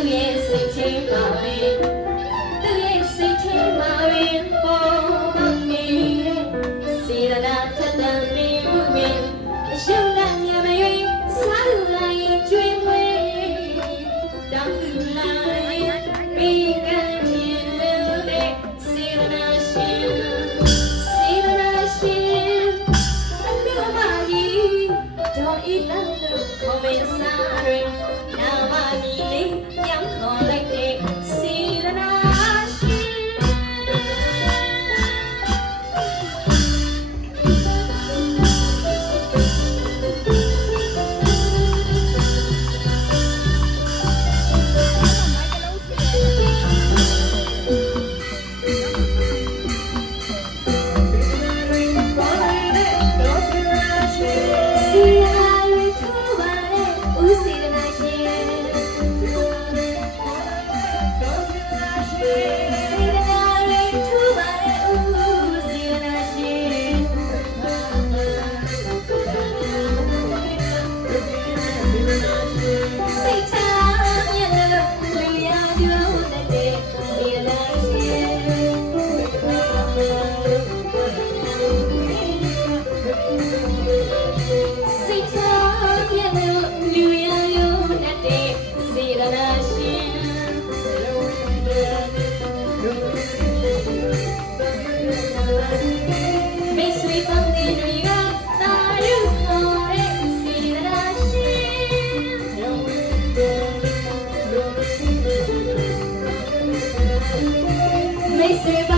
သူရဲ့စိတ်ချင်းမှာပဲသူရဲ့စိတ်ချင်းမှာပဲပေါ် se va.